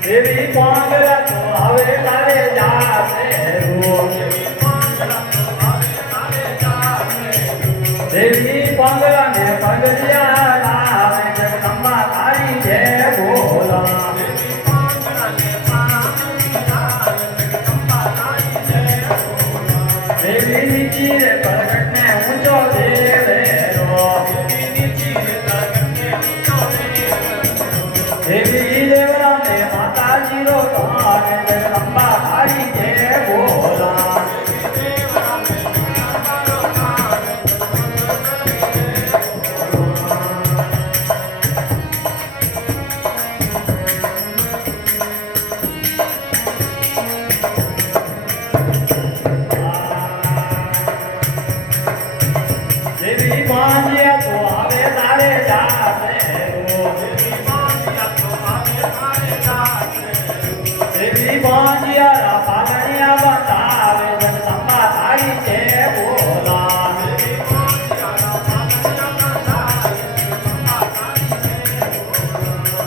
દેવી પાંગરા તો હવે તારે જાતે દેવી પાંગરા ને પગલિયા લાવે જગદંબા તારી જય બોલા દેવી નીચી રે પ્રગટ ને ઊંચો દેવે દેવી દેવરા ને માતાજી રો તારે જગદંબા તારી જય બોલા દેવી પાંજિયા તો આવે તારે જાતે દેવી પાંજિયા પાલણિયા બતાવે જગદંબા તારી જય બોલા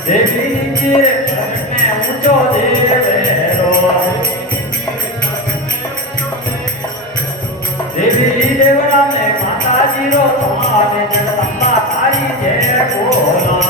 દેવી નીચે પ્રગટને ઊંચો દેવેરો દેવી દેવરા ને માતાજી રો તમારે જગદંબા તારી જય બોલા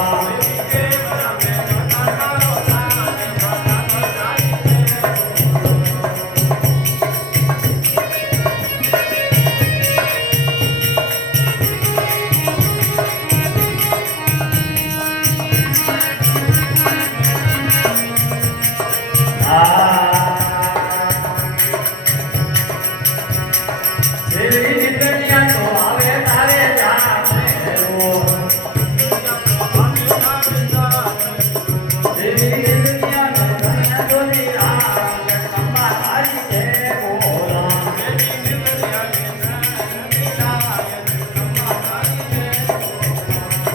દેવી દીકરીયા તો આવે તારે જાતે દેવી દીકરીયા નો કન્યા ડોલી આવે જગદંબા તારી જય બોલા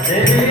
દેવી